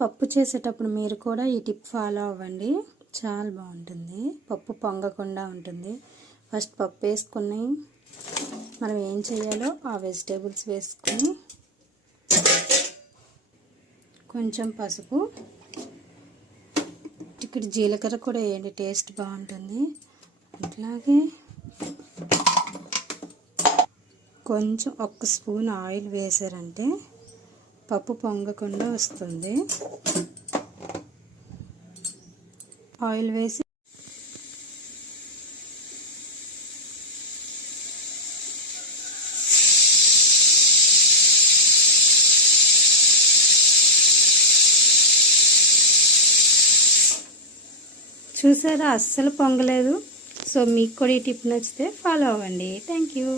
పప్పు చేసేటప్పుడు మీరు కూడా ఈ టిప్ ఫాలో అవ్వండి, చాలా బాగుంటుంది. పప్పు పొంగకుండా ఉంటుంది. ఫస్ట్ పప్పు వేసుకుని మనం ఏం చేయాలో ఆ వెజిటేబుల్స్ వేసుకొని కొంచెం పసుపు, ఇక్కడ జీలకర్ర కూడా వేయండి, టేస్ట్ బాగుంటుంది. అట్లాగే కొంచెం 1 స్పూన్ ఆయిల్ వేసారంటే పప్పు పొంగకుండా వస్తుంది. ఆయిల్ వేసి చూసారా, అస్సలు పొంగలేదు. సో మీకు కూడా ఈ టిప్ నచ్చితే ఫాలో అవ్వండి. Thank you.